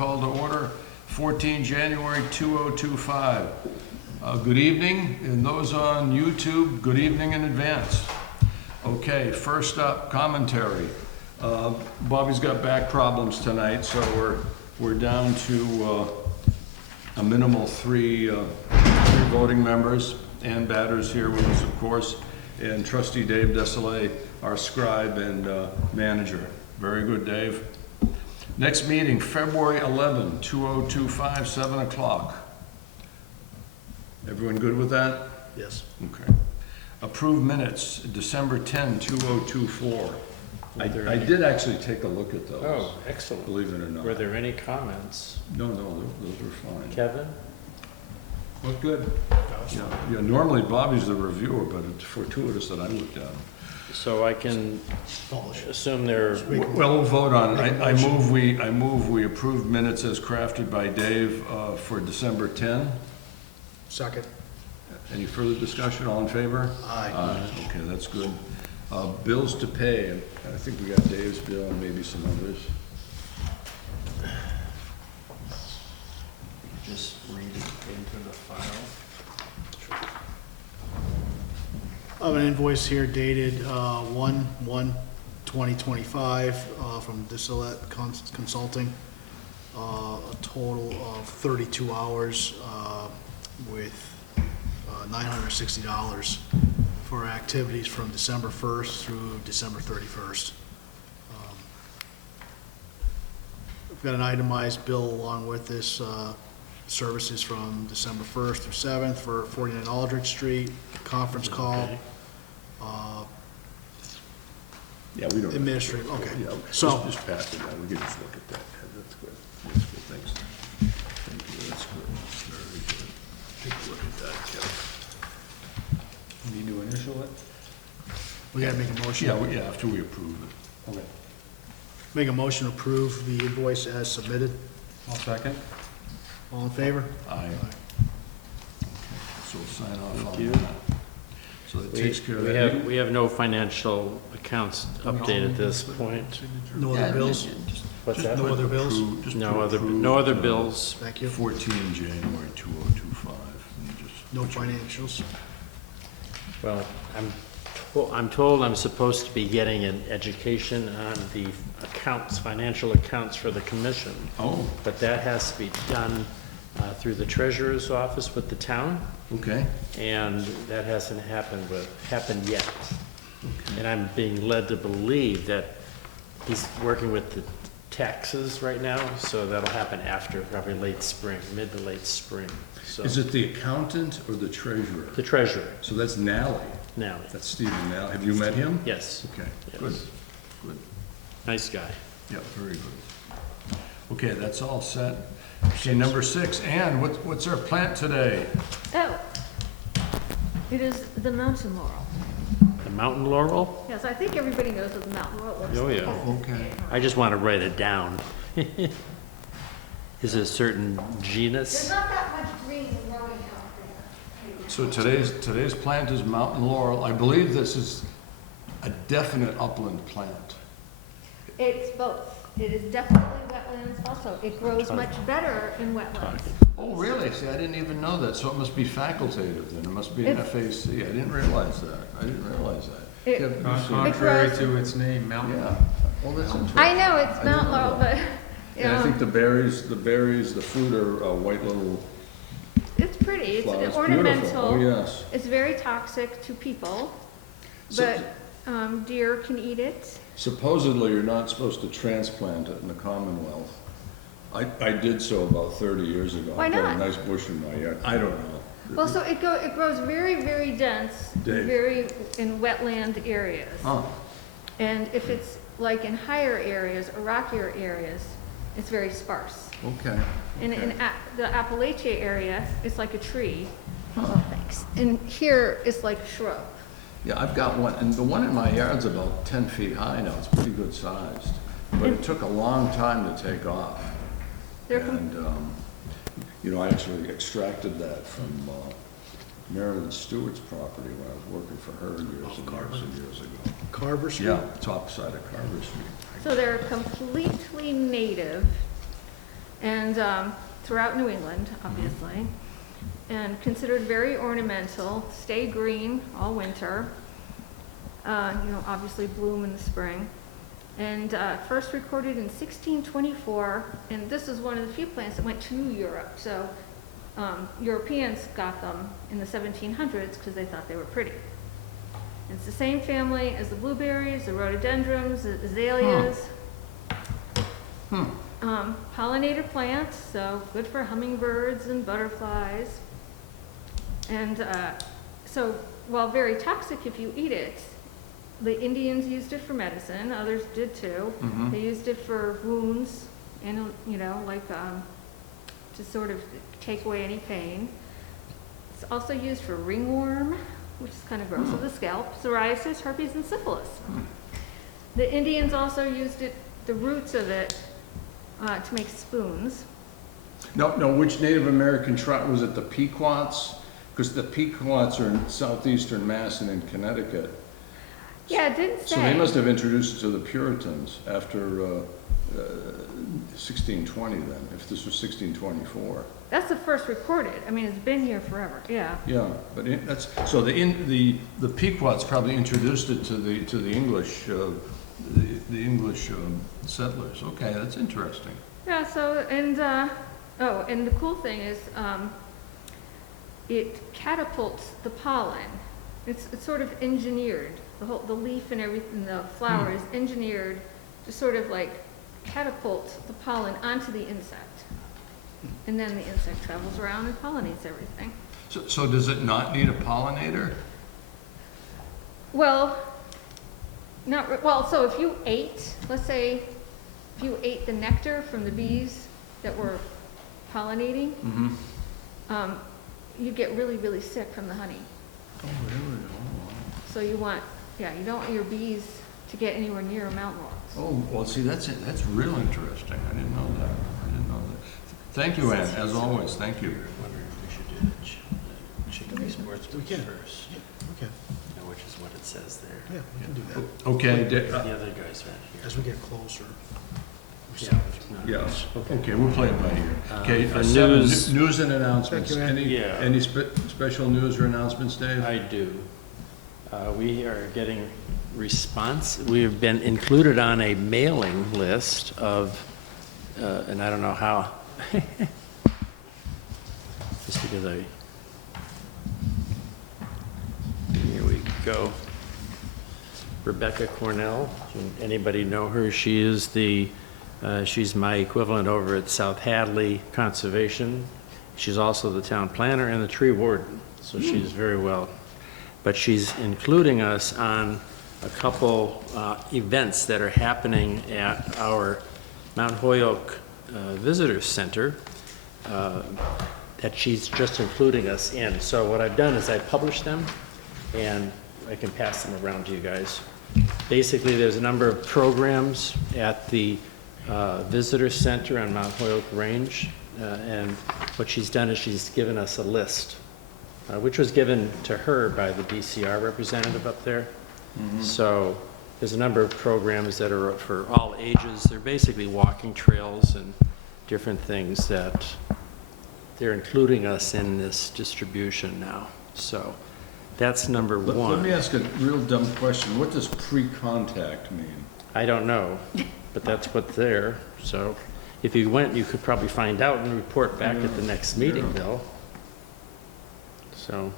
Call to order, 14 January 2025. Good evening, and those on YouTube, good evening in advance. Okay, first up, commentary. Bobby's got back problems tonight, so we're down to a minimal three voting members. Ann Batter's here with us, of course, and Trustee Dave Desolé, our scribe and manager. Very good, Dave. Next meeting, February 11, 2025, 7 o'clock. Everyone good with that? Yes. Okay. Approved minutes, December 10, 2024. I did actually take a look at those. Oh, excellent. Believe it or not. Were there any comments? No, those were fine. Kevin? Looked good. Yeah, normally Bobby's the reviewer, but it's fortuitous that I looked at them. So I can assume they're, Well, we'll vote on it. I move we approve minutes as crafted by Dave for December 10. Second. Any further discussion? All in favor? Aye. Okay, that's good. Bills to pay. I think we got Dave's bill and maybe some others. just read it into the file. I have an invoice here dated 1/1/2025 from Desolé Consulting. A total of 32 hours with $960 for activities from December 1st through December 31st. I've got an itemized bill along with this, services from December 1st through 7th for 49 Aldrich Street, conference call, Yeah, we don't. administrative, okay. Yeah, So, just pass it down. We can just look at that. That's good. That's good. Thanks. Thank you. That's good. Very good. Take a look at that. Yeah. Need to initial it? we gotta make a motion. Yeah, after we approve it. Okay. Make a motion to approve the invoice as submitted. I'll second. All in favor? Aye. Okay, so we'll sign off Thank on you. that. So that takes care of that. We have no financial accounts update at this point. No other bills? What's that? No other bills? Just No to other, approve, no other bills. Thank you. 14 January 2025. And just- No financials? Well, I'm told I'm supposed to be getting an education on the accounts, financial accounts for the commission. Oh, But that has to be done through the treasurer's office with the town, okay. and that hasn't happened yet. And I'm being led to believe that he's working with the taxes right now, so that'll happen after, probably late spring, mid to late spring. So Is it the accountant or the treasurer? the treasurer So that's Nally. now. That's Stephen Nally. Have you met him? Yes, Okay, Yes. good, good. nice guy. Yeah, very good. Okay, that's all set. Okay, number 6, Ann, what's our plant today? Oh, it is the mountain laurel. The mountain laurel? Yes, I think everybody knows what the mountain laurel looks Oh, like. yeah. Oh, okay. I just want to write it down. Is it a certain There's genus? not that much green growing out there. So today's plant is mountain laurel. I believe this is a definite upland plant. It's both. It is definitely wetlands also. It grows much better in wetlands. Oh, really? See, I didn't even know that, so it must be facultative then. It must be an It's- FAC. I didn't realize that. I didn't realize that. It- Yeah, you see- Contrary grows- to its name, mountain. Yeah, well, that's interesting. I know it's I didn't mountain know laurel, that. but, And I think the berries, the fruit are white little it's pretty. It's flowers. Beautiful. ornamental. Oh, yes. It's very toxic to people, So- but deer can eat it. Supposedly, you're not supposed to transplant it in the Commonwealth. I did so about 30 years ago. Why I got not? a nice bush in my yard. I don't know. Well, so it grows very, very dense, Dave. very in wetland areas. Oh, And if it's like in higher areas or rockier areas, it's very sparse. okay. And okay. in the Appalachia area, it's like a tree. Huh. Oh, thanks. And here, it's like shrub. Yeah, I've got one, and the one in my yard's about 10 feet high now. It's pretty good sized. But it took a long time to take off. They're com- And, I actually extracted that from Marilyn Stewart's property when I was working for her years and years ago. Carver Street? Yeah, top side of Carver Street. So they're completely native and throughout New England, obviously, and considered very ornamental, stay green all winter, obviously bloom in the spring. And first recorded in 1624, and this is one of the few plants that went to Europe. So Europeans got them in the 1700s because they thought they were pretty. It's the same family as the blueberries, the rhododendrons, the azaleas. Pollinator plants, so good for hummingbirds and butterflies. And so while very toxic if you eat it, the Indians used it for medicine, others did too. They used it for wounds and, to sort of take away any pain. It's also used for ringworm, which is kind of gross of the scalp, psoriasis, herpes, and syphilis. The Indians also used it, the roots of it, to make spoons. No, which Native American tribe, was it the Pequots? Because the Pequots are in southeastern Mass and in Connecticut. Yeah, it didn't say. So they must have introduced it to the Puritans after 1620 then, if this was 1624. That's the first recorded. I mean, it's been here forever, yeah. Yeah, but so the Pequots probably introduced it to the English, the English settlers. Okay, that's interesting. Yeah, so, and the cool thing is, it catapults the pollen. It's sort of engineered. The leaf and everything, the flower is engineered to sort of like catapult the pollen onto the insect. And then the insect travels around and pollinates everything. So does it not need a pollinator? Well, so if you ate, let's say, if you ate the nectar from the bees that were pollinating, you get really, really sick from the honey. Oh, really? So you don't want your bees to get anywhere near a mountain rocks. Oh, well, see, that's real interesting. I didn't know that. Thank you, Ann, as always, thank you. Wondering if we should do the chicken sportsman We can. first, Okay, which is what it says there. yeah, we can do that. Okay, The other guys aren't here. As we get closer. yes, okay, we'll play it by ear. Okay, for 7, news- news and announcements. Thank you, Ann. Any special news or announcements, Dave? I do. We are getting response. We've been included on a mailing list of, and I don't know how, just because here we go. Rebecca Cornell, anybody know her? She is she's my equivalent over at South Hadley Conservation. She's also the town planner and the tree warden, so she's very well. But she's including us on a couple events that are happening at our Mount Holyoke Visitor Center that she's just including us in. So what I've done is I published them, and I can pass them around to you guys. Basically, there's a number of programs at the Visitor Center on Mount Holyoke Range, and what she's done is she's given us a list, which was given to her by the DCR representative up there. So there's a number of programs that are for all ages. They're basically walking trails and different things that they're including us in this distribution now. So that's number one. Let me ask a real dumb question. What does pre-contact mean? I don't know, but that's what's there. So if you went, you could probably find out and report back at the next meeting, Yeah. Bill. So,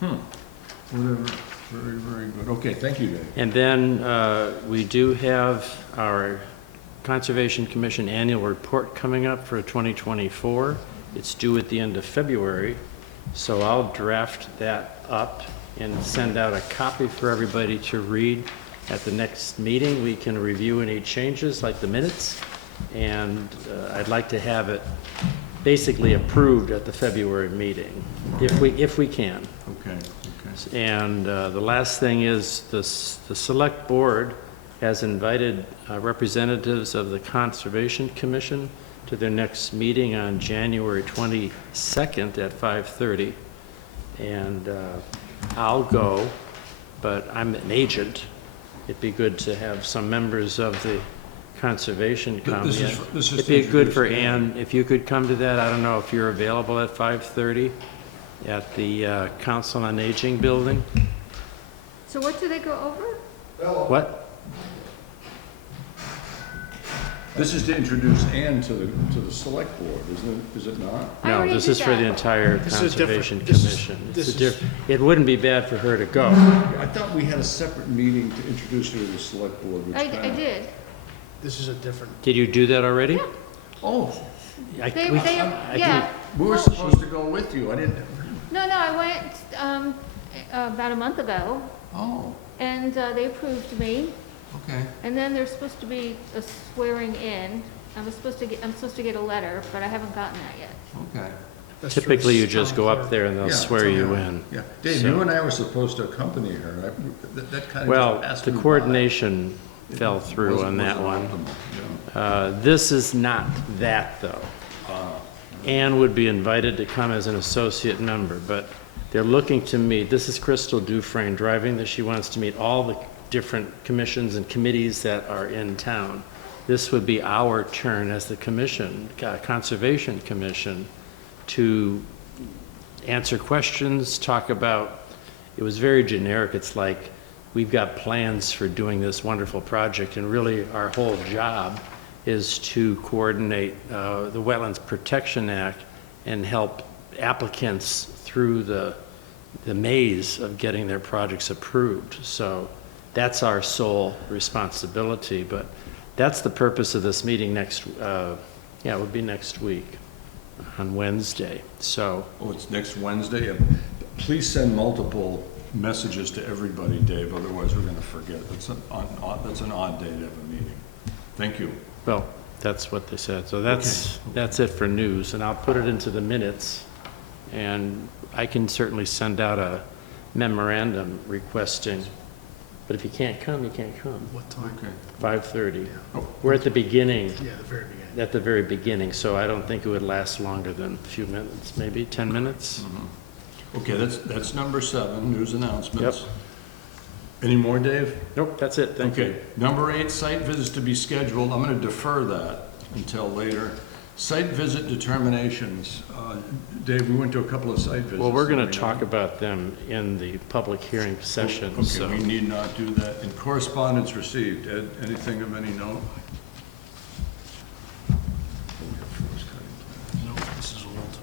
Whatever. Very, very good. Okay, thank you, Dave. and then we do have our Conservation Commission annual report coming up for 2024. It's due at the end of February, so I'll draft that up and send out a copy for everybody to read. At the next meeting, we can review any changes, like the minutes, and I'd like to have it basically approved at the February meeting, if we can. Okay. And the last thing is the Select Board has invited representatives of the Conservation Commission to their next meeting on January 22nd at 5:30. And I'll go, but I'm an agent. It'd be good to have some members of the conservation come This is yet. for- this is It'd to be good introduce for Ann. Ann, if you could come to that. I don't know if you're available at 5:30 at the Council on Aging building. So what do they go over? What? This is to introduce Ann to the select board, is it not? I No, already this did is for the that. entire This is different. Conservation This is- Commission. this It's a is- diff- It wouldn't be bad for her to go. I thought we had a separate meeting to introduce her to the select board, which I kind of... did. This is a different, Did you do that already? Yeah. Oh, I- They, we- they, I yeah. think- we were Well, supposed to go with you, I didn't... No, I went, about a month ago, Oh, and, they approved me, okay. and then there's supposed to be a swearing in. I'm supposed to get a letter, but I haven't gotten that yet. Okay. that's for Typically, you just town go up clerk. there and they'll Yeah, swear you yeah, in. Yeah. Dave, So- you and I were supposed to accompany her. That kind of Well, just passed the me by. coordination fell It through on that wasn't one. optimal, yeah. This is not that, though. Ann would be invited to come as an associate member, but they're looking to meet, this is Crystal Dufresne driving, that she wants to meet all the different commissions and committees that are in town. This would be our turn as the commission, Conservation Commission, to answer questions, talk about, it was very generic. It's like, we've got plans for doing this wonderful project, and really our whole job is to coordinate the Wetlands Protection Act and help applicants through the maze of getting their projects approved. So that's our sole responsibility, but that's the purpose of this meeting next, it would be next week on Wednesday. So, Oh, it's next Wednesday? Yeah. Please send multiple messages to everybody, Dave, otherwise we're going to forget. That's an odd day to have a meeting. Thank you. well, that's what they said. So that's it for news, and I'll put it into the minutes. And I can certainly send out a memorandum requesting, but if you can't come, you can't come. What time? Okay. 5:30. Oh. We're at the beginning, Yeah, the very beginning. at the very beginning, so I don't think it would last longer than a few minutes, maybe 10 minutes. Okay, that's number 7, news announcements. Yep. Any more, Dave? Nope, that's it, thank you. Okay, number 8, site visits to be scheduled. I'm going to defer that until later. Site visit determinations. Dave, we went to a couple of site visits. Well, we're going did to we not? talk about them in the public hearing session, Okay, so. we need not do that. And correspondence received. Ed, anything of any note? No, this is old.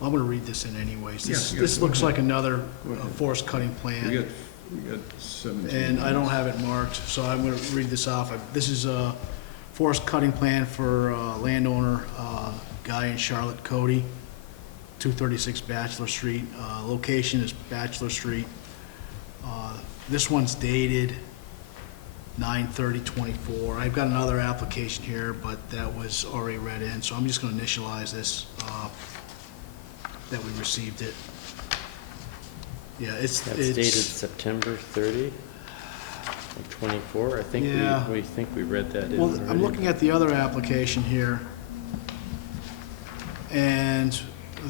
Well, I'm gonna read this in anyways. This, Yeah, this go looks ahead. like another Go ahead. forest cutting plan. We got 17. And I don't have it marked, so I'm gonna read this off. This is a forest cutting plan for landowner, Guy and Charlotte Cody, 236 Bachelor Street. Location is Bachelor Street. This one's dated 9/30/24. I've got another application here, but that was already read in, so I'm just gonna initialize this, that we received it. Yeah, it's. That's it's- dated September 30, of 24. I think Yeah. we think we read that in Well, already. I'm looking at the other application here, and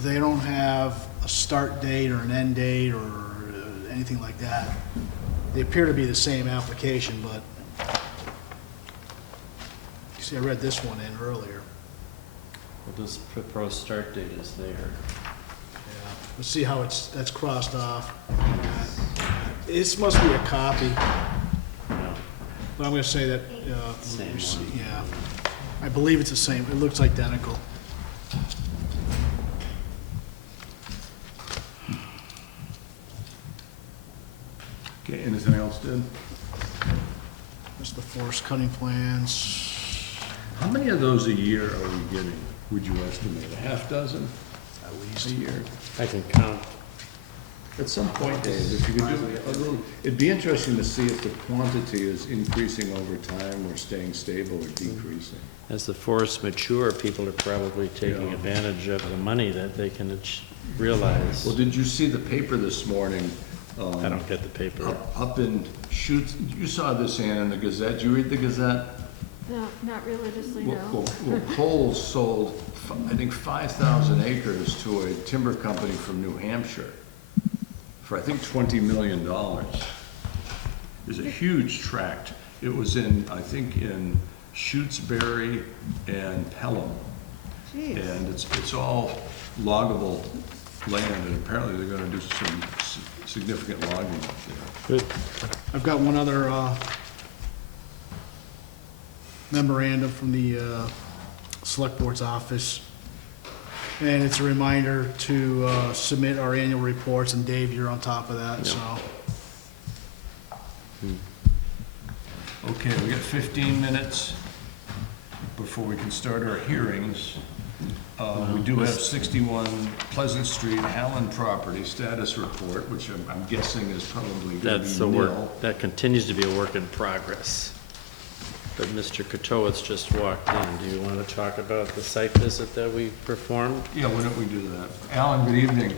they don't have a start date or an end date or anything like that. They appear to be the same application, but, you see, I read this one in earlier. Well, this proposed start date is there. Yeah. Let's see how that's crossed off. This must be a copy, No, but I'm gonna say that, Same one. yeah. I believe it's the same, it looks identical. Okay, anything else, Dave? That's the forest cutting plans. How many of those a year are we getting, would you estimate? A half dozen At a least. year? I can count. At some point, Dave, if you could do a little, it'd be interesting to see if the quantity is increasing over time or staying stable or decreasing. As the forests mature, people are probably taking Yeah. advantage of the money that they can realize. Well, did you see the paper this morning? I don't get the paper. Up in Shutes, you saw this, Ann, in the Gazette. Did you read the Gazette? No, not religiously, no. Well, Cole sold, I think, 5,000 acres to a timber company from New Hampshire for, I think, $20 million. It's a huge tract. It was in, I think, in Shutesbury and Pelham. Jeez. And it's all loggable land, and apparently they're gonna do some significant logging up there. Good. I've got one other memorandum from the Select Board's office, and it's a reminder to submit our annual reports, and Dave, you're on top of that, so. Okay, we got 15 minutes before we can start our hearings. We do have 61 Pleasant Street, Allen property status report, which I'm guessing is probably going That's to a be work, nil. that continues to be a work in progress. But Mr. Kotowitz just walked in. Do you want to talk about the site visit that we performed? Yeah, why don't we do that? Alan, good evening.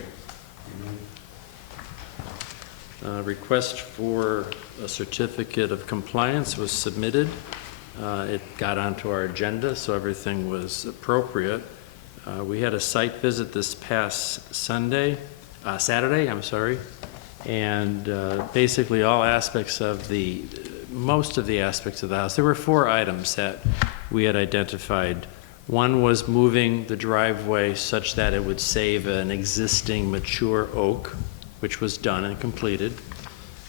Request for a certificate of compliance was submitted. It got onto our agenda, so everything was appropriate. We had a site visit this past Saturday, and basically all aspects of most of the aspects of the house. There were 4 items that we had identified. One was moving the driveway such that it would save an existing mature oak, which was done and completed.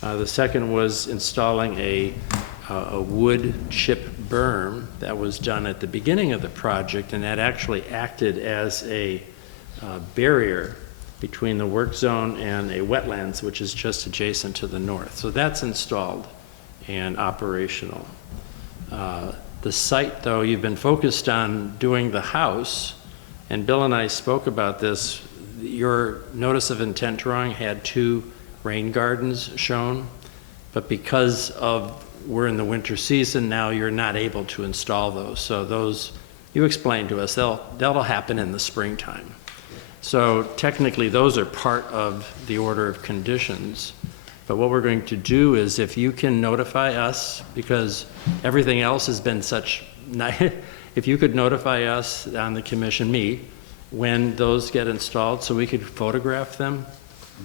The second was installing a wood chip berm that was done at the beginning of the project, and that actually acted as a barrier between the work zone and a wetlands, which is just adjacent to the north. So that's installed and operational. The site, though, you've been focused on doing the house, and Bill and I spoke about this. Your notice of intent drawing had 2 rain gardens shown, but because we're in the winter season now, you're not able to install those. So those, you explained to us, that'll happen in the springtime. So technically, those are part of the order of conditions. But what we're going to do is, if you can notify us, because everything else has been such, if you could notify us on the commission, me, when those get installed, so we could photograph them,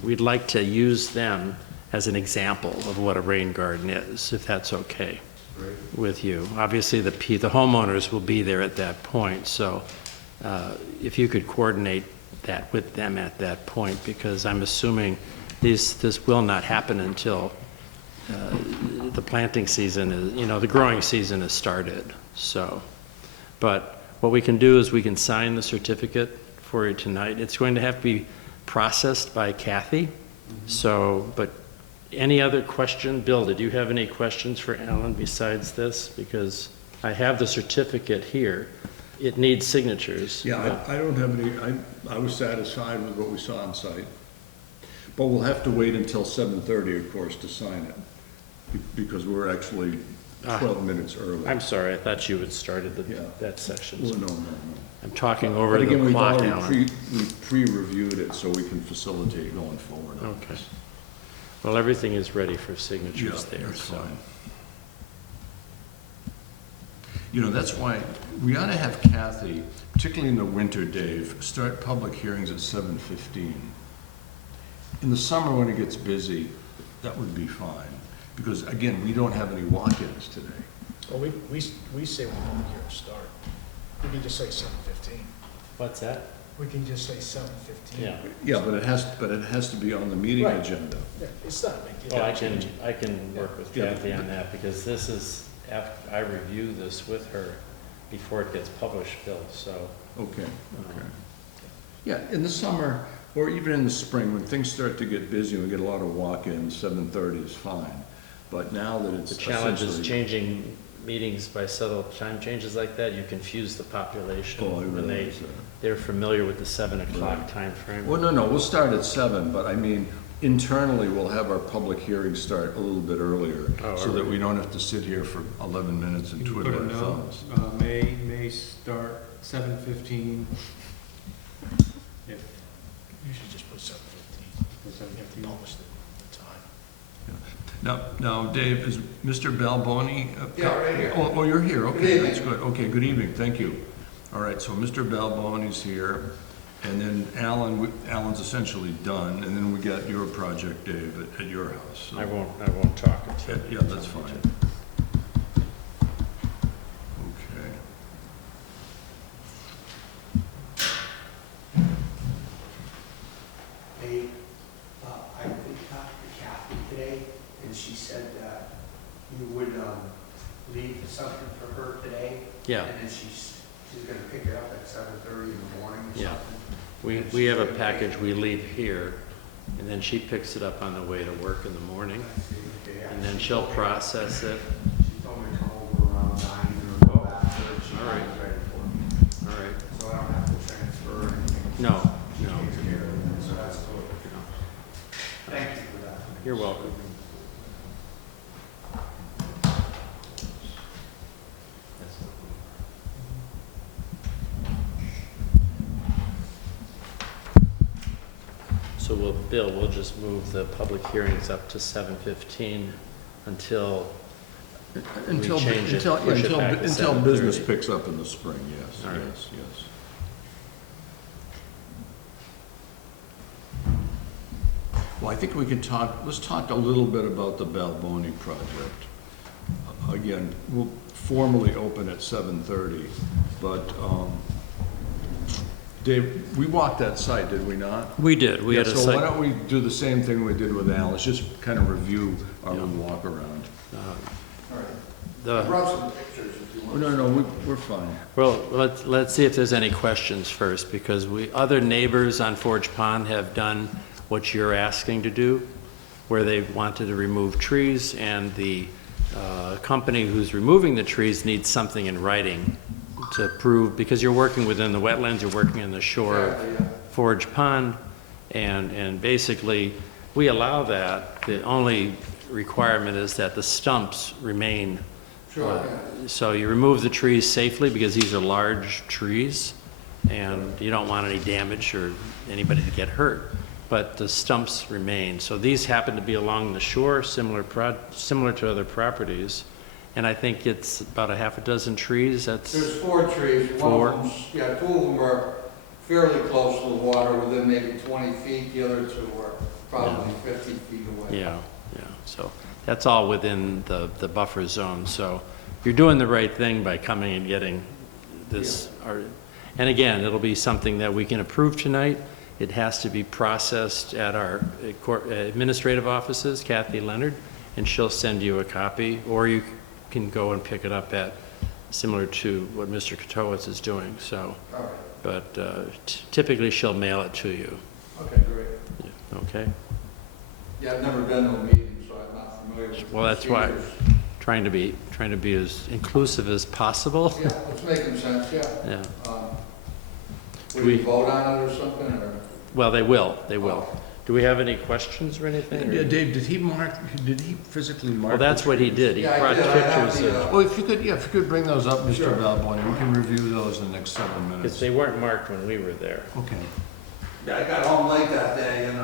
we'd like to use them as an example of what a rain garden is, if that's okay with you. Obviously, the homeowners will be there at that point, so if you could coordinate that with them at that point, because I'm assuming this will not happen until the planting season is, the growing season has started. So, but what we can do is we can sign the certificate for you tonight. It's going to have to be processed by Kathy. So, but any other question? Bill, did you have any questions for Alan besides this? Because I have the certificate here. It needs signatures. Yeah, I don't have any, I was satisfied with what we saw on site. But we'll have to wait until 7:30, of course, to sign it, because we're actually 12 minutes early. I'm sorry, I thought you had started Yeah. that section. Well, no. I'm talking over But the again, we've clock, already Alan. we pre-reviewed it, so we can facilitate going forward on Okay. this. Well, everything is ready for signatures Yeah, there, that's so. fine. That's why we ought to have Kathy, particularly in the winter, Dave, start public hearings at 7:15. In the summer, when it gets busy, that would be fine, because again, we don't have any walk-ins today. Well, we say when the public hearings start. We can just say 7:15. What's that? We can just say 7:15. Yeah. Yeah, but it has to be on the meeting Right. agenda. Yeah, it's not a big deal. Well, I can work with Yeah. Kathy on that, because this is, I review this with her before it gets published, Bill, so. Okay. Yeah, in the summer, or even in the spring, when things start to get busy and we get a lot of walk-ins, 7:30 is fine. But now that it's The challenge is essentially- changing meetings by subtle time changes like that, you confuse the population Oh, I when realize that. they're familiar with the 7 o'clock Right. time frame. Well, no, we'll start at 7, but I mean, internally, we'll have our public hearing start a little bit earlier, Oh, so that alright. we don't have to sit here for 11 minutes and Can you twiddle put our a note? thumbs. May start 7:15. If, You should just put 7:15. or 7:15. Publish the time. Now, Dave, is Mr. Balboni? Yeah, right here. Oh, you're here, Good okay, evening. that's good. Okay, good evening, thank you. All right, so Mr. Balboni's here, and then Alan's essentially done, and then we got your project, Dave, at your house. So- I won't talk until. Yeah, that's fine. Okay. Hey, I did talk to Kathy today, and she said that you would leave something for her today. Yeah. And then she's gonna pick it up at 7:30 in the morning or Yeah. something. We have a package we leave here, and then she picks it up on the way to work in the morning, I see, okay, yeah. and then she'll process it. She told me to come over around 9 or go after, she All right. was ready for me. All right. So I don't have to transfer or anything. No, She no. takes care of it, so that's cool. Thank you for that. You're welcome. So we'll just move the public hearings up to 7:15 until Until, change it, until, yeah, push it until, back to until business 7:30. picks up in the spring, yes, All right. yes, yes. Well, I think we can let's talk a little bit about the Balboni project. Again, we'll formally open at 7:30, but, Dave, we walked that site, did we not? We did, we had a Yeah, so why site. don't we do the same thing we did with Al, let's just kind of review our little walk around. All right. I The, brought some pictures if you Oh, want. no, we're fine. well, let's see if there's any questions first, because other neighbors on Forge Pond have done what you're asking to do, where they wanted to remove trees, and the company who's removing the trees needs something in writing to prove, because you're working within the wetlands, you're working in the shore of Exactly, yeah. Forge Pond, and basically, we allow that. The only requirement is that the stumps remain. Sure, yeah. So you remove the trees safely, because these are large trees, and you don't want any damage or anybody to get hurt, but the stumps remain. So these happen to be along the shore, similar to other properties, and I think it's about a half a dozen trees, that's, There's 4 trees. Four? One of them, yeah, 2 of them are fairly close to the water, within maybe 20 feet. The other 2 are probably 50 feet away. yeah, so that's all within the buffer zone, so you're doing the right thing by coming and getting this. And again, it'll be something that we can approve tonight. It has to be processed at our administrative offices, Kathy Leonard, and she'll send you a copy, or you can go and pick it up at, similar to what Mr. Katowitz is doing, so. All right. But typically, she'll mail it to you, Okay, great. okay? Yeah, I've never been to a meeting, so I'm not familiar with the Well, that's why, procedures. trying to be as inclusive as possible. Yeah, it's making sense, yeah. Yeah, Will We- you vote on it or something, or? well, they will. Do we have any questions or anything? or- Yeah, Dave, did he physically mark? Well, that's the what he trees? did. He Yeah, I brought did. I have pictures the, of, Well, if you could bring those up, Mr. Sure. Balboni, we can review those in the next 7 because minutes. they weren't marked when we were there. Okay. Yeah, I got home late that day, and,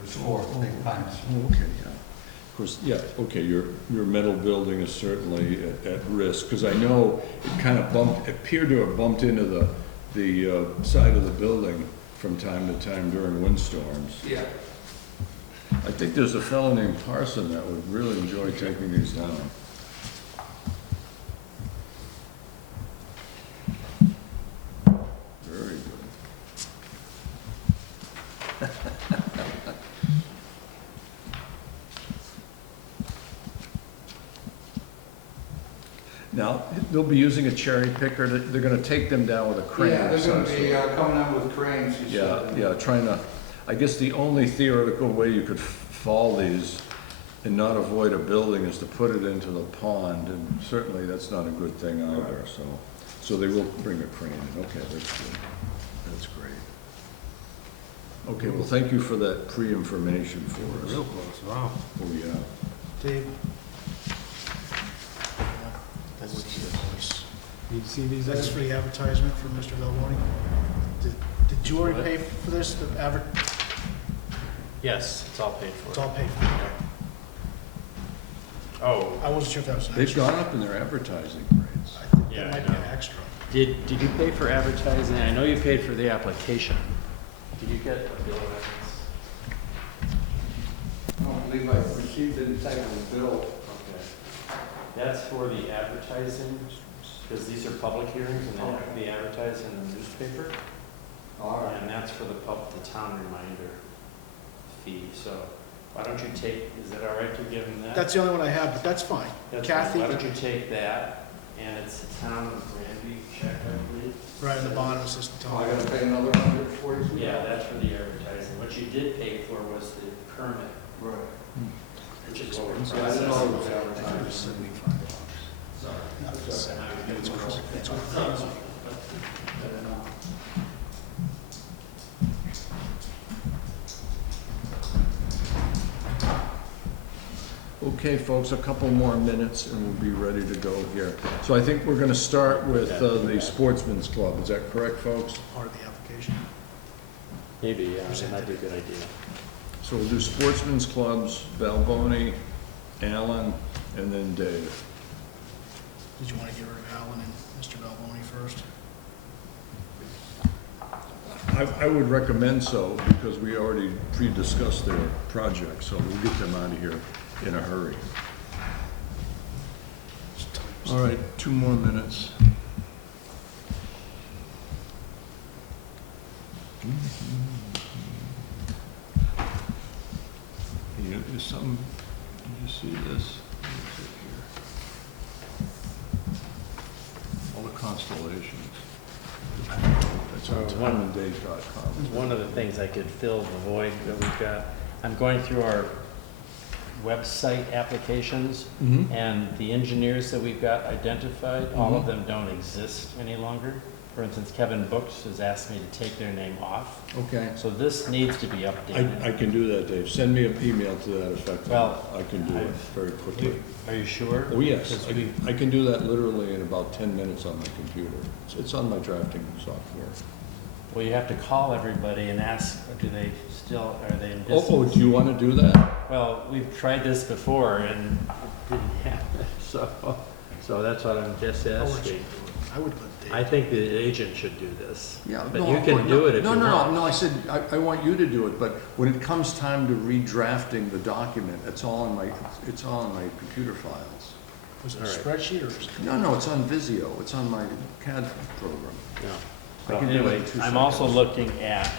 There's 4 big pipes. Oh, okay, yeah. Of course, yeah, okay, your metal building is certainly at risk, because I know it kind of appeared to have bumped into the side of the building from time to time during windstorms. yeah. I think there's a fellow named Parson that would really enjoy taking these down. Very good. Now, they'll be using a cherry picker, they're gonna take them down with a crane Yeah, of they're some gonna be sort. coming in with cranes, he Yeah, said. yeah, trying to, I guess the only theoretical way you could fall these and not avoid a building is to put it into the pond, and certainly that's not a good thing either, so they will bring a crane in, okay, that's good, that's great. Okay, well, thank you for that pre-information for us. Real close, wow. Oh, yeah. Dave, You see these? That's for the advertisement for Mr. Valvoni. Did you already pay for this, the Yes, it's all paid for. it's all paid for? Okay. Oh, I wasn't sure if that was an They've extra. gone up in their advertising rates. I think Yeah, that I might be know. an extra. did you pay for advertising? I know you paid for the application. Did you get a bill of I don't believe I received any type of bill. Okay. That's for the advertising, because these are public hearings and they have to be advertised in the newspaper. All right. And that's for the town reminder fee, so why don't you take, is it all right to give them that? That's the only one I have, but that's fine. That's Kathy, fine. Why don't you take that, and it's the town of Granby check, I believe. right in the bottom, it's just Oh, I telling. gotta pay another $142? Yeah, that's for the advertising. What you did pay for was the permit, Right. which is what we're Yeah, I didn't know it was processing. advertising. It's Okay, folks, a couple more minutes and we'll be ready to go here. So I think we're gonna start with the Sportsman's Club. Is that correct, folks? part of the application. Maybe, yeah, that might be a good idea. So we'll do Sportsman's Clubs, Valvoni, Allen, and then Dave. Did you want to get rid of Alan and Mr. Valvoni first? I would recommend so, because we already pre-discussed their project, so we'll get them out of here in a hurry. All right, 2 more minutes. Is something, did you see this? What is it here? All the constellations. That's on timeanddate.com. One of the things I could fill the void that we've got, I'm going through our website applications, Mm-hmm. and the engineers that we've got identified, all of them don't exist any longer. For instance, Kevin Books has asked me to take their name off, Okay. so this needs to be updated. I can do that, Dave. Send me an email to that effect. Well, I can do it very quickly. Are you sure? Oh, yes. Because we- I can do that literally in about 10 minutes on my computer. It's on my drafting software. Well, you have to call everybody and ask, are they in business? Oh, do you want to do that? Well, we've tried this before and it didn't happen, so that's what I'm just asking. I would let Dave. I think the agent should do this. Yeah. But you can do it if you want. No, I said, I want you to do it, but when it comes time to redrafting the document, it's all in my computer files. Was it a All spreadsheet or? No, it's on Visio. It's on my CAD program. No. I Well, can do it in anyway, 2 I'm also seconds. looking at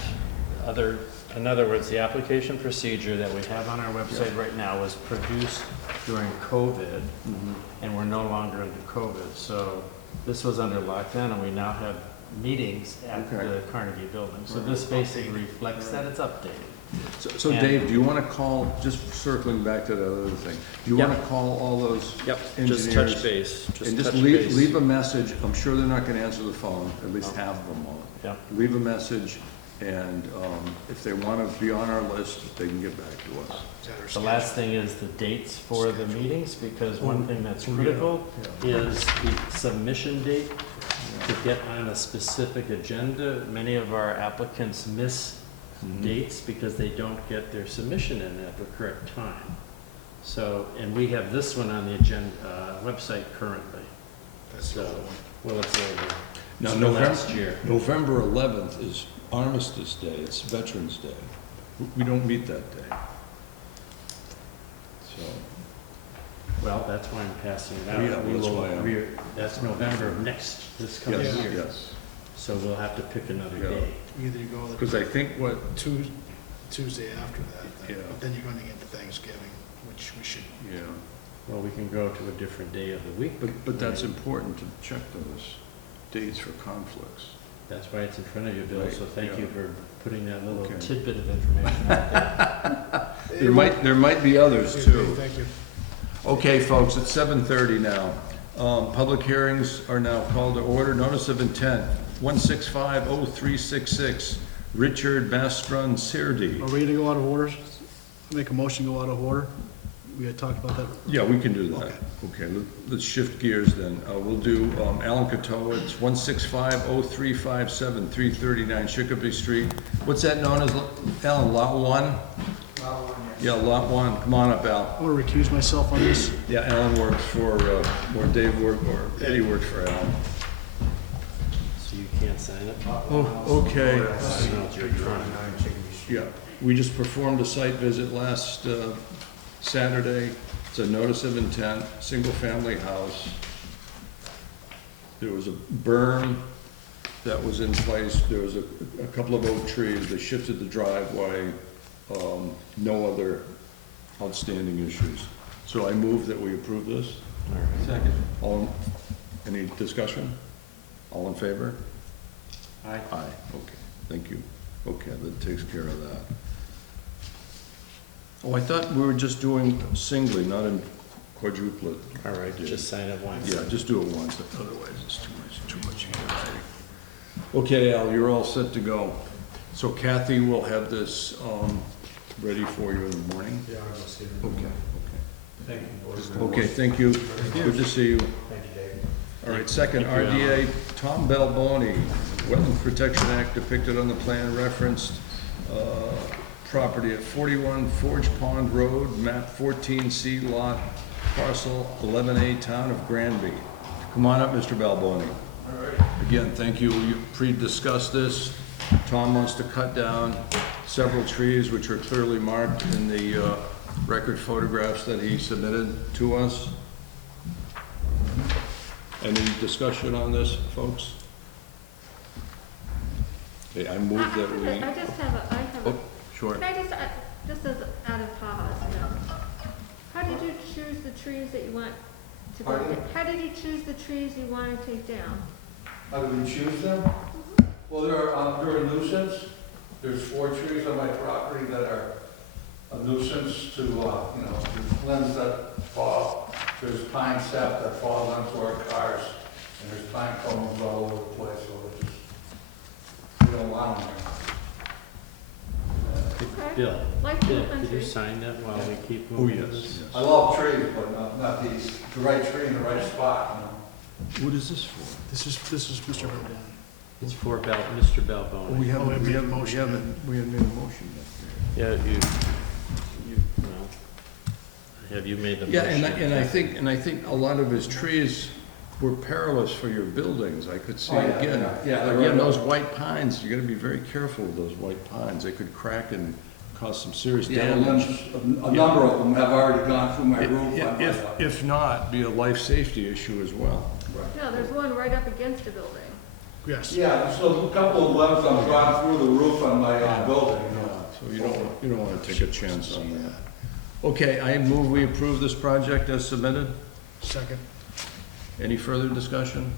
in other words, the application procedure that we have on our website right now was produced during COVID, Mhm. and we're no longer under COVID. So this was under lockdown, and we now have meetings at Okay. the Carnegie Building. So this basically reflects that it's updated. So And- Dave, do you want to call, just circling back to that other thing, do you Yep. want to call all those engineers? Just touch base, And just touch leave, base. leave a message, I'm sure they're not gonna answer the phone, at least No. half of them won't. Yep. Leave a message, and, if they wanna be on our list, they can get back to us. The last thing is the dates for the meetings, because one thing that's yeah. critical is the submission date to get on a specific agenda. Many of our applicants miss Mhm. dates because they don't get their submission in at the correct time. So, and we have this one on the agenda, website currently. That's the So, other one. well, it's over. Now, It's November, last year. November 11th is Armistice Day, it's Veterans Day. We don't meet that day. So, Well, that's why I'm passing it Yeah, out. We that's will- why I'm- we- That's November of this coming yes, year. yes. So we'll have to pick another Yeah. day. Either you go Because I think what, Tuesday after that, Yeah. but then you're going to get to Thanksgiving, which we should. yeah, Well, we can go to a different day of the week. but that's important to check those dates for conflicts. That's why it's in front of you, Bill, Right, so thank yeah. you for putting that little Okay. tidbit of information out there. There might be others too. Thank you. Okay, folks, it's 7:30 now. Public hearings are now called to order. Notice of intent, 1650366, Richard Bastrun Sirdi. Are we going to go out of order? Make a motion, go out of order? we had talked about that? Yeah, we can do that. Okay. Okay, let's shift gears then. We'll do Alan Coteau, it's 1650357, 339 Chicopee Street. What's that known as, Alan, Lot 1? Yeah, Lot 1. Come on up, Al. I'm gonna recuse myself on this. Yeah, Alan works for, or Dave worked, or Eddie worked for Alan. So you can't sign it? Oh, okay. I don't know if you're drawing. Yeah, we just performed a site visit last Saturday. It's a notice of intent, single-family house. There was a berm that was in place. There was a couple of oak trees. They shifted the driveway. No other outstanding issues. So I move that we approve this. All right. Second. Any discussion? All in favor? Aye. Aye, okay, thank you. Okay, that takes care of that. Oh, I thought we were just doing singly, not in quadruplet. All right, just sign it once. Yeah, just do it once, otherwise it's too much handwriting. Okay, Al, you're all set to go. So Kathy will have this, ready for you in the morning? Yeah, I will see Okay, Thank you, board. okay, thank you. Good to see you. Thank you, Dave. All right, second, Thank you, RDA, Tom Balboni, Wetland Protection Act depicted on the plan referenced, property at 41 Forge Pond Road, map 14C lot, parcel 11A, town of Granby. Come on up, Mr. Balboni. All right. Again, thank you. You pre-discussed this. Tom wants to cut down several trees which are clearly marked in the record photographs that he submitted to us. Any discussion on this, folks? Okay, I move that we, I just have a, oh, sure. can I just as out of Tahoe's, you know, how did you choose the trees that you want to go, Pardon? how did you choose the trees you want to take down? How do we choose them? Well, they're a nuisance. There's 4 trees on my property that are a nuisance to, there's limbs that fall. There's pine sap that falls onto our cars, and there's pine cones all over the place, so we don't want them there. Okay. Bill, Like in the Bill, could you country. sign that while we keep Oh, moving yes, this? yes. I love trees, but not these, the right tree in the right spot, What is this for? This is Mr. Baldoni. It's for Mr. Oh, Balboni. we haven't made a made a motion motion. We haven't made a motion yet. Yeah, well, have you made the motion? Yeah, and I think a lot of his trees were perilous for your buildings. I could see, Oh, yeah, again, yeah, they're again, right. those white pines, you gotta be very careful with those white pines. They could crack and cause some serious Yeah, damage. a number of them have already gone through my roof. If not, be a life safety issue as well. No, there's one right up against a building. Yes. Yeah, so a couple of limbs have gone through the roof on my building. So you don't wanna take a chance on that. Okay, I move we approve this project as submitted. Second. Any further discussion?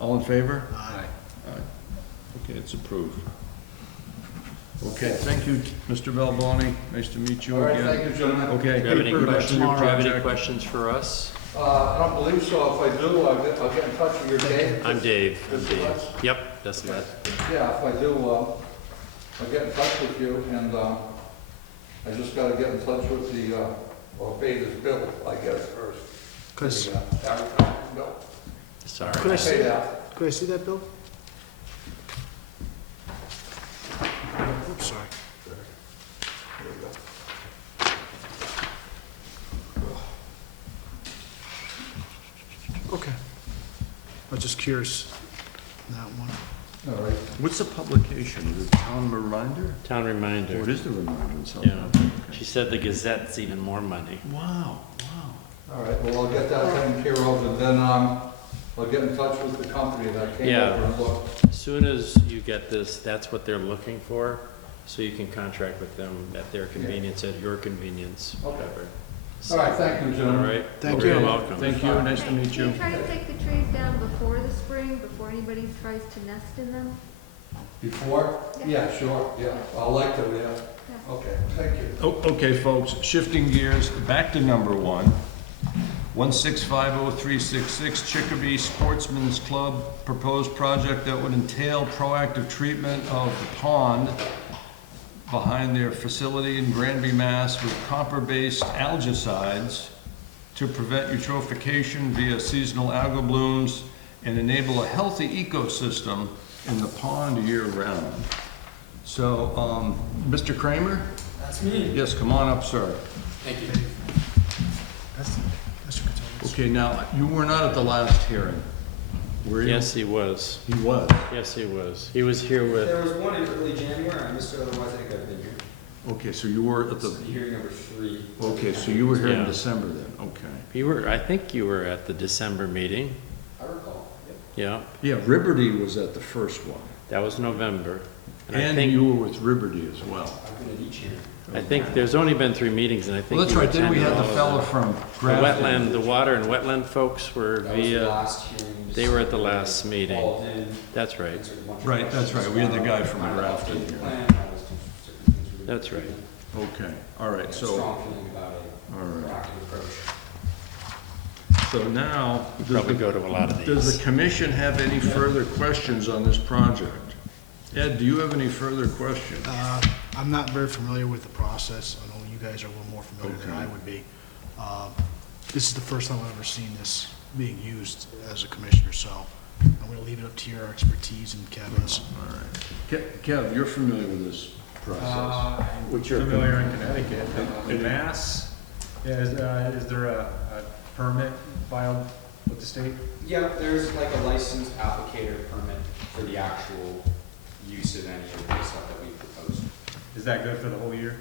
All in favor? Aye. Aye. Okay, it's approved. Okay, thank you, Mr. Balboni. Nice to meet you All right, again. thank you, gentlemen. Okay. Do you have any good luck questions, to do your you have any project. questions for us? I don't believe so. If I do, I'll get in touch with your Dave. I'm Dave, This is Les? Yep, that's that. Yeah, if I do, I'll get in touch with you, and I just gotta get in touch with the, or pay this bill, I guess, first. Chris, The, advertising bill. Sorry. Could I Pay see that. could I see that bill? Oops, sorry. There you go. Okay. I was just curious, that one. All right. What's the publication? Is it Town Reminder? Town Oh, reminder. it is the Reminder itself. Yeah. Okay. She said the Gazette's even more money. Wow, All right, well, I'll get that taken care of, and then, I'll get in touch with the company that came Yeah. over and looked. As soon as you get this, that's what they're looking for, so you can contract with them at their convenience, at your convenience, Okay. whatever. All right, thank you, All gentlemen. right? Thank You're you. welcome. Thank you, nice to meet Can you. you try to take the trees down before the spring, before anybody tries to nest in them? Before? Yeah, sure, yeah. I'll like to, yeah. Yeah. Okay, thank you. Oh, okay, folks, shifting gears, back to number 1. 1650366 Chicopee Sportsman's Club, proposed project that would entail proactive treatment of the pond behind their facility in Granby, Mass. with copper-based algicides to prevent eutrophication via seasonal algal blooms and enable a healthy ecosystem in the pond year-round. So, Mr. Kramer? That's me. Yes, come on up, sir. Thank you. That's Mr. Cattolis. Okay, now, you were not at the last hearing, were you? Yes, he was. He was. Yes, he was. He was here with, There was one in early January, I missed it, otherwise I think I've been here. Okay, so you were at It's the, hearing number 3. okay, so you were here in Yeah. December then, okay. you were, I think you were at the December meeting. I recall, yep. Yeah, Yeah, Riberty was at the first one. that was November. And I And think, you were with Riberty as well. I've been at each hearing. I think there's only been 3 meetings, and I think Well, that's you right, then we had attended the all of fellow them. from The Grafton. wetland, the water and wetland folks were That was the via, last hearing. they were at the last meeting. Called in, That's right, answered a bunch of Right, that's questions right, we had the about guy from kind of Grafton updated here. plan, that was certain things we were That's right. doing. Okay, all right, A so, strong feeling about all a right. proactive approach. So now, you probably go to a lot of does these. the commission have any further questions on this project? Ed, do you have any further questions? I'm not very familiar with the process. I know you guys are a little more familiar than Okay. I would be. This is the first time I've ever seen this being used as a commissioner, so I'm gonna leave it up to your expertise and Kevin's. All right. Kev, you're familiar with this process? What's your Familiar in opinion? Connecticut. In Mass, yeah, is there a permit filed with the state? Yeah, there's like a licensed applicator permit for the actual use of any of the stuff that we proposed. Is that good for the whole year?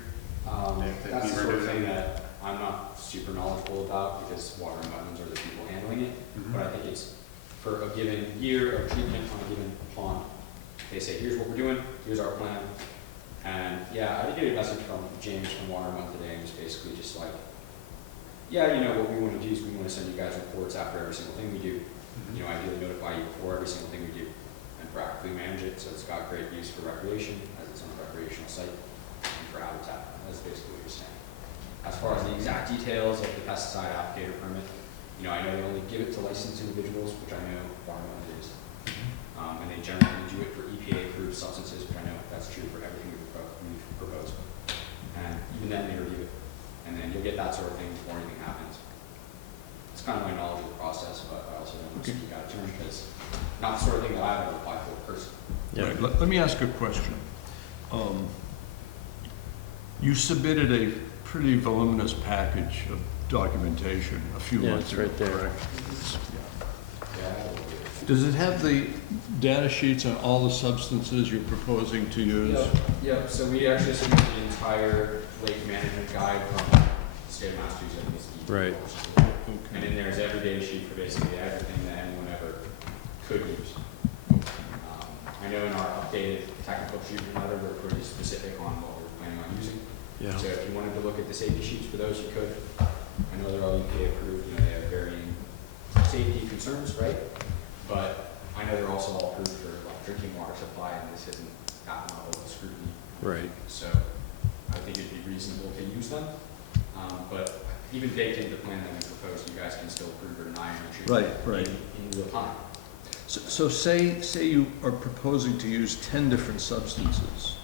If That's the beaver sort of does thing that. that I'm not super knowledgeable about because water and wetlands are the people handling it. But I think it's for a given year of treatment on a given pond. They say, here's what we're doing, here's our plan. And yeah, I did get a message from James from Waterman today and it was basically just like, yeah, you know, what we want to do is we want to send you guys reports after every single thing we do. You know, ideally notify you before every single thing we do and practically manage it so it's got great use for recreation as it's on a recreational site and for habitat. That's basically what you're saying. As far as the exact details of the pesticide applicator permit, you know, I know they only give it to licensed individuals, which I know Waterman is. And they generally do it for EPA-approved substances, which I know that's true for everything we've proposed. And even then, they review it. And then you'll get that sort of thing before anything happens. It's kind of my knowledge of the process, but I also don't want to speak out of turn because not the sort of thing that I've ever applied for personally. Yeah. Right, let me ask a question. You submitted a pretty voluminous package of documentation a few Yeah, months it's ago, right there. correct? Yeah. Does it have the data sheets on all the substances you're proposing to use? Yep, so we actually submitted the entire lake management guide from the state of Massachusetts. I think it's the- Right. And in there is every data sheet for basically everything that anyone ever could use. I know in our updated technical treatment letter, we're pretty specific on what we're planning on using. Yeah. So if you wanted to look at the safety sheets for those, you could. I know they're all EPA approved, you know, they have varying safety concerns, right? But I know they're also all approved for like drinking water supply, and this isn't that level of scrutiny. Right. So I think it'd be reasonable to use them. But even baked into the plan that we proposed, you guys can still approve or deny your treatment Right. in real time. So say you are proposing to use 10 different substances,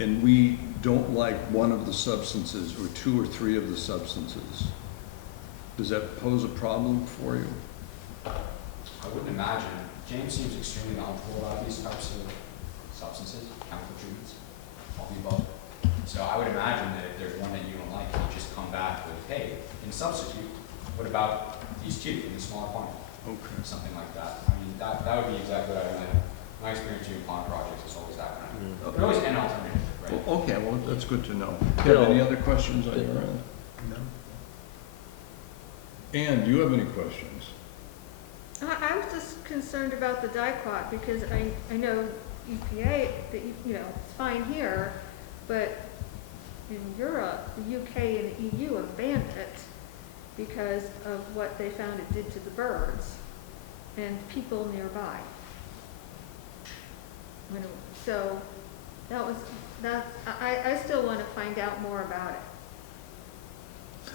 and we don't like one of the substances, or 2 or 3 of the substances. Does that pose a problem for you? I wouldn't imagine. James seems extremely knowledgeable about these types of substances, chemical treatments, all the above. So I would imagine that if there's one that you don't like, you just come back with, hey, in substitute, what about these 2 in the smaller quantity? Okay. Something like that. I mean, that would be exactly what I imagine. My experience doing pond projects is always that kind of, but always an alternative, right? Well, okay, well, that's good to know. Bill. Any other questions on your end? No. Ann, do you have any questions? I was just concerned about the dicot because I know EPA, that, you know, it's fine here, but in Europe, the UK and the EU have banned it because of what they found it did to the birds and people nearby. So I still want to find out more about it.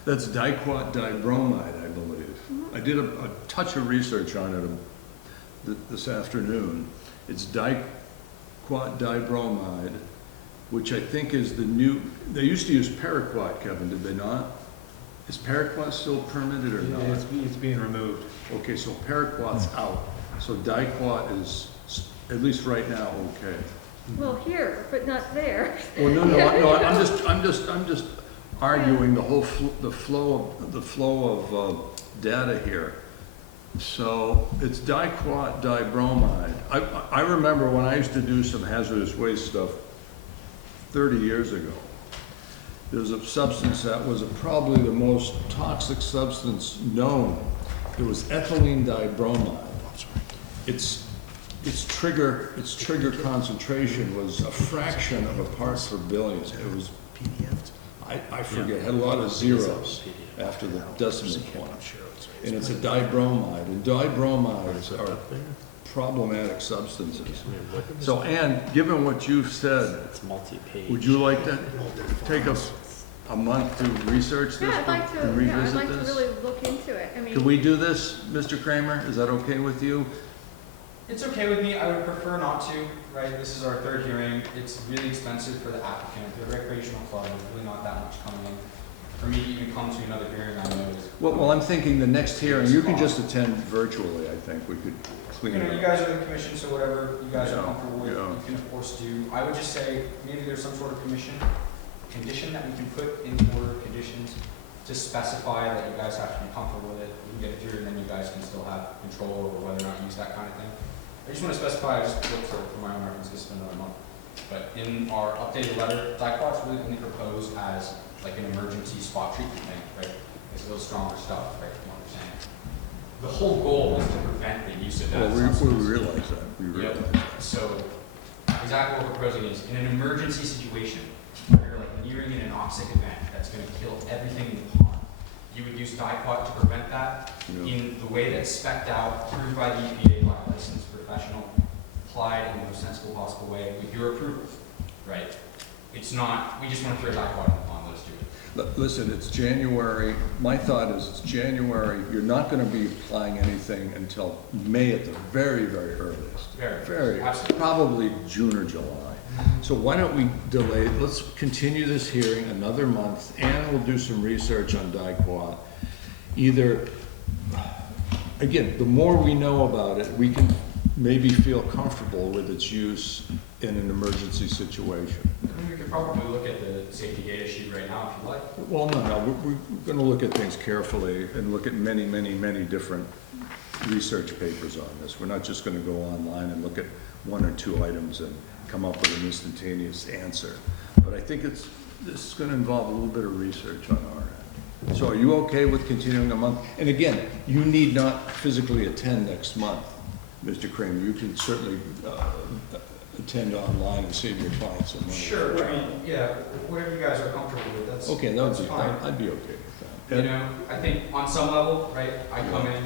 That's diquat dibromide, I believe. I did a touch of research on it this afternoon. It's diquat quat dibromide, which I think is the new, they used to use paraquat, Kevin, did they not? Is paraquat still permitted or not? It's being removed. Okay, so paraquat's out, so diquat is, at least right now, okay. Well, here, but not there. Well, no, I'm just arguing the whole, the flow of data here. So it's diquat dibromide. I remember when I used to do some hazardous waste stuff 30 years ago. There was a substance that was probably the most toxic substance known. It was ethylene dibromide. Its trigger concentration was a fraction of a part per billion. It was, I forget, had a lot of zeros after the decimal point. And it's a dibromide, and dibromides are problematic substances. So, Ann, given what you've said, It's multi-page. would you like to take a month to research this? Yeah, I'd like to, and yeah, I'd revisit like to this? really look into it. I mean. Can we do this, Mr. Kramer? Is that okay with you? It's okay with me, I would prefer not to, right? This is our third hearing, it's really expensive for the applicant, the recreational club, there's really not that much coming in. For me to even come to another hearing, I know is. Well, I'm thinking the next hearing, you can just attend virtually, I think. We could clean You know, it you up. guys are the commission, so whatever you guys Yeah, are comfortable with, yeah. you can of course do. I would just say, maybe there's some sort of condition that we can put in the order of conditions to specify that you guys have to be comfortable with it, we can get it through, and then you guys can still have control over whether or not you use that kind of thing. I just want to specify, I just looked for my own reference, this is another month, but in our updated letter, diquat's really only proposed as like an emergency spot treatment thing, right? It's a little stronger stuff, right, from what we're saying. The whole goal is to prevent the use of that Well, substance. we realize that. We realize that. So, exactly what we're proposing is, in an emergency situation, where you're like nearing an anoxic event that's gonna kill everything in the pond, you would use diquat to prevent that Yeah. in the way that's spec'd out, approved by the EPA, by a licensed professional, applied in the most sensible possible way with your approval, right? It's not, we just wanna throw diquat in the pond, let us do it. Listen, it's January. My thought is it's January. You're not going to be applying anything until May at the very, very earliest. Very, Absolutely. probably June or July. So why don't we delay, let's continue this hearing another month, and we'll do some research on diquat. Either, again, the more we know about it, we can maybe feel comfortable with its use in an emergency situation. I mean, we could probably look at the safety data sheet right now if you like. Well, no, we're going to look at things carefully and look at many, many, many different research papers on this. We're not just going to go online and look at one or two items and come up with an instantaneous answer. But I think this is going to involve a little bit of research on our end. So are you okay with continuing a month? And again, you need not physically attend next month, Mr. Kramer. You can certainly attend online and save your clients some money. Sure, I mean, yeah, whatever you guys are comfortable with, that's, Okay, that would that's be, fine. I'd be okay with that. You know, I think on some level, right, I come in,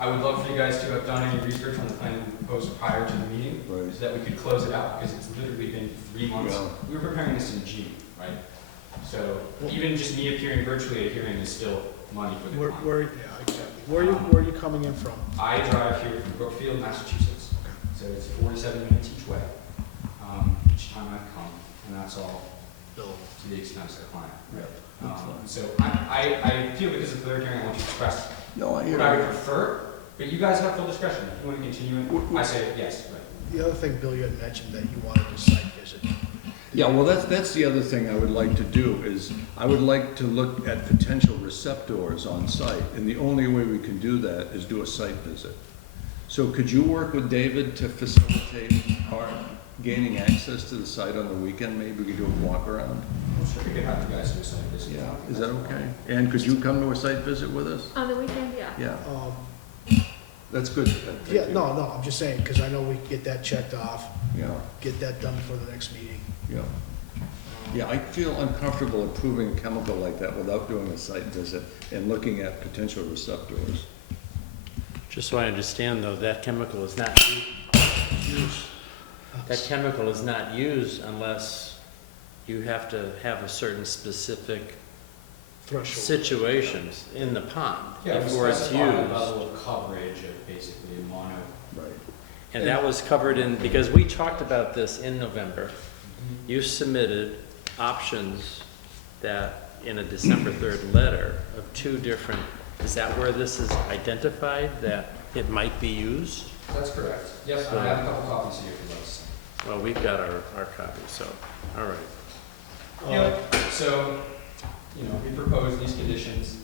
I would love for you guys to have done any research on the plan we proposed prior to the meeting, Right. so that we could close it out, because it's literally been 3 months. Yeah. We were preparing this in June, right? So even just me appearing virtually at a hearing is still money for the client. Where are you coming in from? I drive here from Brookfield, Massachusetts, so it's 47 minutes each way, each time I've come, and that's all to the expense of the client. So I feel because of the third hearing, I want to express No, I what hear I would you. prefer, but you guys have full discretion. If you want to continue it, I say yes. But The other thing, Bill, you had mentioned that you wanted a site visit. Yeah, well, that's the other thing I would like to do, is I would like to look at potential receptors on site, and the only way we can do that is do a site visit. So could you work with David to facilitate our gaining access to the site on the weekend? Maybe we could do a walk around? I'm sure we could have you guys do something this. Yeah, is that okay? And could you come to a site visit with us? On the weekend, yeah. Yeah, that's good. Thank Yeah, you. no, I'm just saying, because I know we get that checked off, Yeah, get that done before the next meeting. yeah. Yeah, I feel uncomfortable approving a chemical like that without doing a site visit and looking at potential receptors. Just so I understand though, that chemical is not used. That chemical is not used unless you have to have a certain specific Threshold. situations in the pond Yeah, we before it's specify the used. level of coverage of basically a mono. Right. And that was covered in, because we talked about this in November. You submitted options that, in a December 3rd letter of 2 different, is that where this is identified, that it might be used? That's correct. Yes, So- I have a couple copies here if you'd like to see. Well, we've got our copy, so, all right. So, we propose these conditions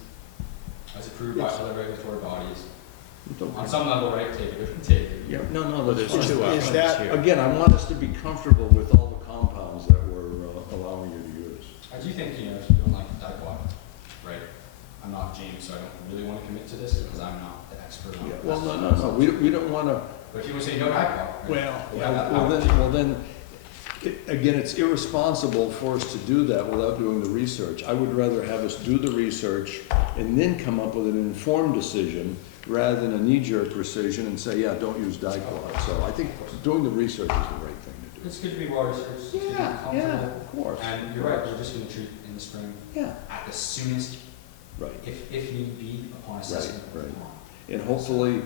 as approved by other regulatory bodies. On some level, right, take it or take it. Yeah, no, Well, there's that's 2 fine. options that- here. Again, I want us to be comfortable with all the compounds that we're allowing you to use. I do think, if you don't like dike water, right? I'm not James, so I don't really want to commit to this because I'm not the expert on Yeah, it. well, no, we don't want to, But if you want to say no dike water, right, Well, we have that well power. then, again, it's irresponsible for us to do that without doing the research. I would rather have us do the research and then come up with an informed decision rather than a knee-jerk decision and say, yeah, don't use dike water. So I think doing the research is the right thing to do. It's good to be water research. It's good to be Yeah, comfortable. of course. And you're right, we're just going to treat in the spring Yeah, at the soonest, right. if need be, upon assessment of the right. pond. And hopefully,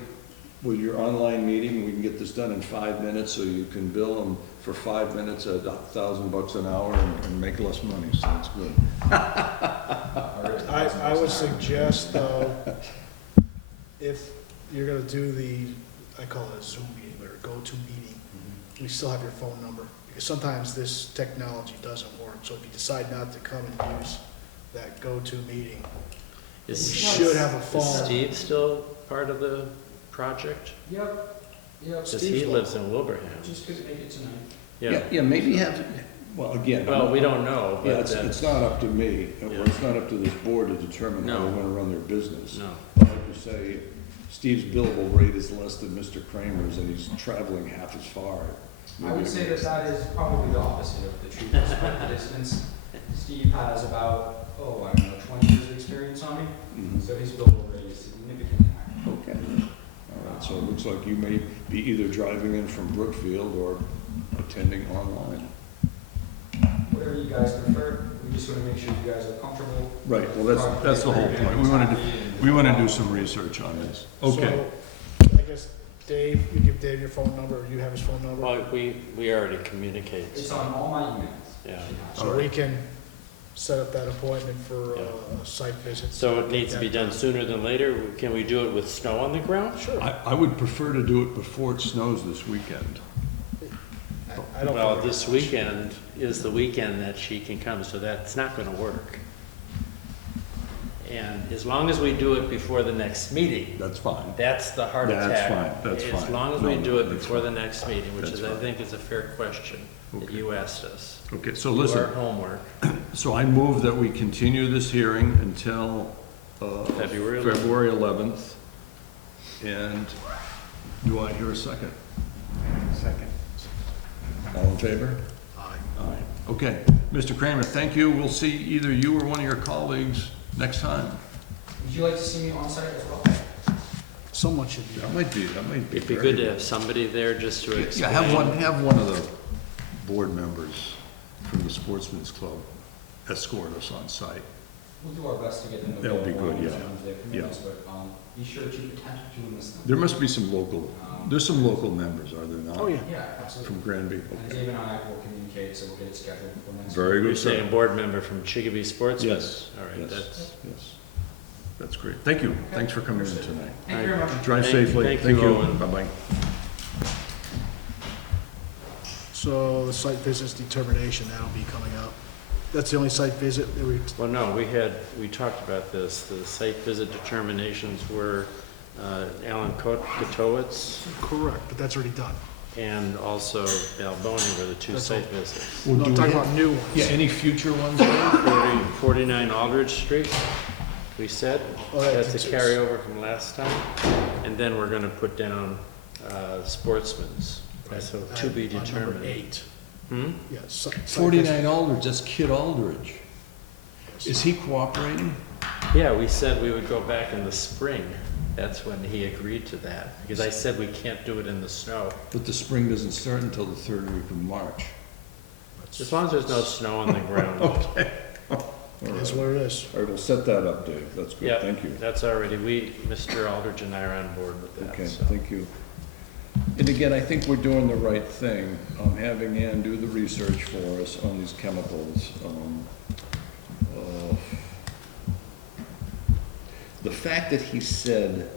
with your online meeting, we can get this done in 5 minutes, so you can bill them for 5 minutes at $1,000 an hour and make less money, so that's good. I would suggest, though, if you're gonna do I call it a Zoom meeting, or a go-to meeting, we still have your phone number, because sometimes this technology doesn't work, so if you decide not to come and use that go-to meeting, we Is should have a is phone. Steve still part of the project? Yep, Because he lives in Wilbraham. just couldn't make it tonight. Yeah, Maybe have, well, again. well, we don't know, Yeah, but it's not up to me, or Yeah. it's not up to this board to determine how No. they want to run their business. no. Like you say, Steve's billable rate is less than Mr. Kramer's, and he's traveling half as far. I would say that that is probably the opposite of the truth despite the distance. Steve has about, I don't know, 20 years of experience on me, Mhm. so his billable rate is significantly higher. Okay. All right, so it looks like you may be either driving in from Brookfield or attending online. Whatever you guys prefer, we just want to make sure you guys are comfortable. Right, well, that's the whole point. We want to do some research on this. Okay. So, I guess, Dave, you give Dave your phone number, or you have his phone number? Well, we already communicated. It's on all my emails. Yeah. So we can set up that appointment for Yeah. a site visit. So it needs to be done sooner than later? Can we do it with snow on the ground? Sure. I would prefer to do it before it snows this weekend. I don't Well, think- this weekend is the weekend that she can come, so that's not gonna work. And as long as we do it before the next meeting, That's fine. that's the heart That's attack. fine, that's As fine. long as we No, do it that's before the fine. next meeting, which That's is, I fine. think, is a fair question that Okay. you asked us. Okay, so Do listen. our homework. So I move that we continue this hearing until February 11th. February 11th. And do I hear a second? Second. All in favor? Aye. Aye. Okay, Mr. Kramer, thank you. We'll see either you or one of your colleagues next time. Would you like to see me on site as well? Someone should be. That might be It'd be very good to have somebody there just to Yeah, explain. have one of the board members from the Sportsman's Club escort us on site. We'll do our best to get them That'll be available good, on yeah. terms of their commitments, but be sure to attach to them this time. There must be some local, there's some local members, are there not? Oh, yeah. Yeah, absolutely. From Granby, And okay. Dave and I will communicate, so we'll get it scheduled for next. Very You're good, sir. saying board member from Chicopee Sportsman? Yes, All right, yes, that's, yes. That's great. Thank you. Thanks for coming in tonight. Thank you very much. Drive Thank- safely. thank you, Owen. Bye-bye. So the site visit's determination, that'll be coming up. That's the only site visit that we, well, no, we talked about this. The site visit determinations were Alan Kotowitz correct, but that's already done. and also Balboni were the 2 That's site all. visits. No, I'm talking about new ones. Yeah, any future ones? 49 Aldridge Street, we said. Oh, That's a it's- carryover from last time. And then we're gonna put down Sportsman's. So to be On number determined. 8. Hmm? Yeah. Site 49 Aldridge, that's Kid Aldridge. Is he cooperating? Yeah, we said we would go back in the spring. That's when he agreed to that, because I said we can't do it in the snow. But the spring doesn't start until the 3rd week of March. As long as there's no snow on the ground. Okay. It is what it is. All right, we'll set that up, Dave. That's good. Yeah, Thank you. that's already, Mr. Aldridge and I are on board with that. Okay, so. thank you. And again, I think we're doing the right thing, having Ann do the research for us on these chemicals. The fact that he said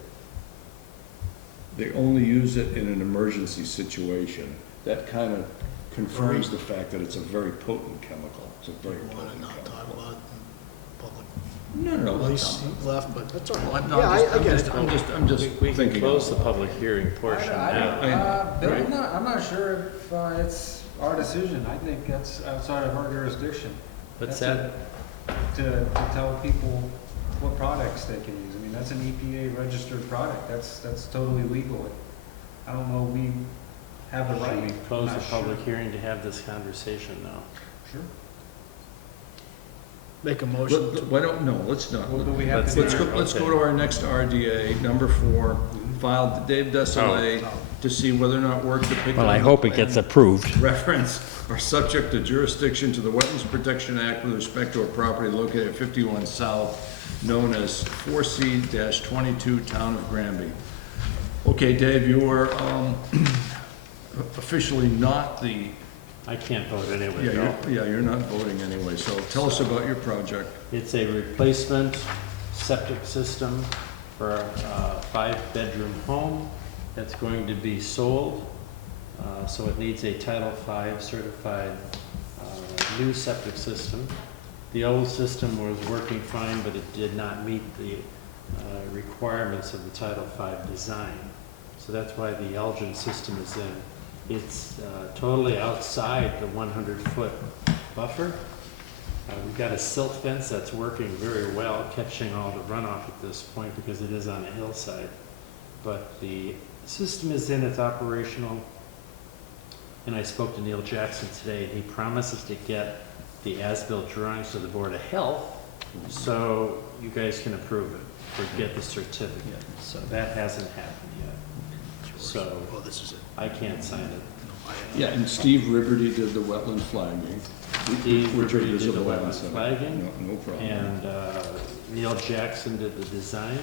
they only use it in an emergency situation, that kind of confirms the fact that it's a very potent chemical. It's a very Want to potent not talk chemical. about it in public. No, Well, he's left, but that's all right. No, Yeah, I get it. I'm just We can thinking. close the public hearing portion now. Bill, Right. I'm not sure if it's our decision. I think that's outside of our jurisdiction. What's That's that? To tell people what products they can use. I mean, that's an EPA registered product. That's totally legal. I don't know, we have the right. Should we close I'm the not public sure. hearing to have this conversation now? Sure. Make a motion to Why don't, no, let's not. Well, but we have Let's- to. Let's go to our next RDA, number 4, filed Dave Desalet, to see whether or not work depicted. Well, I on hope the it gets plan approved. Reference are subject to jurisdiction to the Wetlands Protection Act with respect to a property located at 51 South, known as 4C-22, Town of Granby. Okay, Dave, you are officially not the, I can't vote anyway, no. you're not voting anyway, so tell us about your project. It's a replacement septic system for a 5-bedroom home that's going to be sold. So it needs a Title V certified new septic system. The old system was working fine, but it did not meet the requirements of the Title V design. So that's why the Elgin system is in. It's totally outside the 100-foot buffer. We've got a silt fence that's working very well, catching all the runoff at this point because it is on a hillside. But the system is in, it's operational. And I spoke to Neil Jackson today, and he promises to get the as-built drawings to the Board of Health so you guys can approve it or get the certificate. So that hasn't happened yet. So Oh, this is it. I can't sign it. No, I- Yeah, and Steve Liberty did the wetland flagging. Steve which are Liberty did the visible on wetland site. flagging, No problem. and Neil Jackson did the design,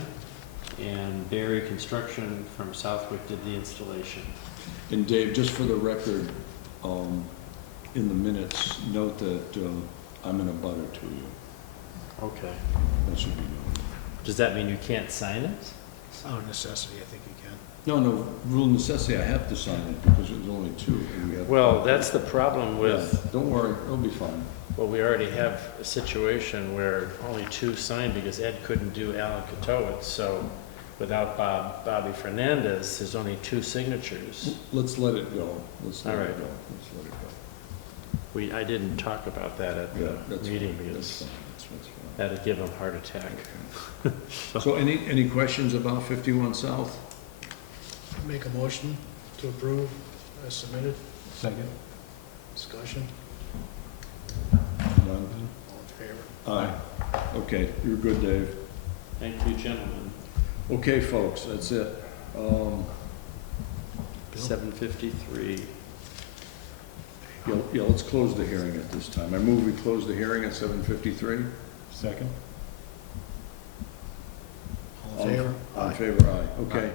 and Barry Construction from Southwick did the installation. And Dave, just for the record, in the minutes, note that I'm in a butter to you. Okay. That should be known. Does that mean you can't sign it? Out of necessity, I think you can. No, rule of necessity, I have to sign it because there's only 2. And we have Well, that's the problem with, Yeah, don't worry, it'll be fine. well, we already have a situation where only 2 signed because Ed couldn't do Alan Katowitz, so without Bobby Fernandez, there's only 2 signatures. Let's let it go. Let's let All it right. go. Let's let it go. I didn't talk about that at Yeah, the that's meeting fine. That's because fine. That's fine. that'd give him a heart attack. So any questions about 51 South? Make a motion to approve as submitted. Second. Discussion. None? All in favor? Aye. Okay, you're good, Dave. Thank you, gentlemen. Okay, folks, that's it. 7:53. Yeah, let's close the hearing at this time. I move we close the hearing at 7:53. Second. All in favor? All in favor, aye. Okay.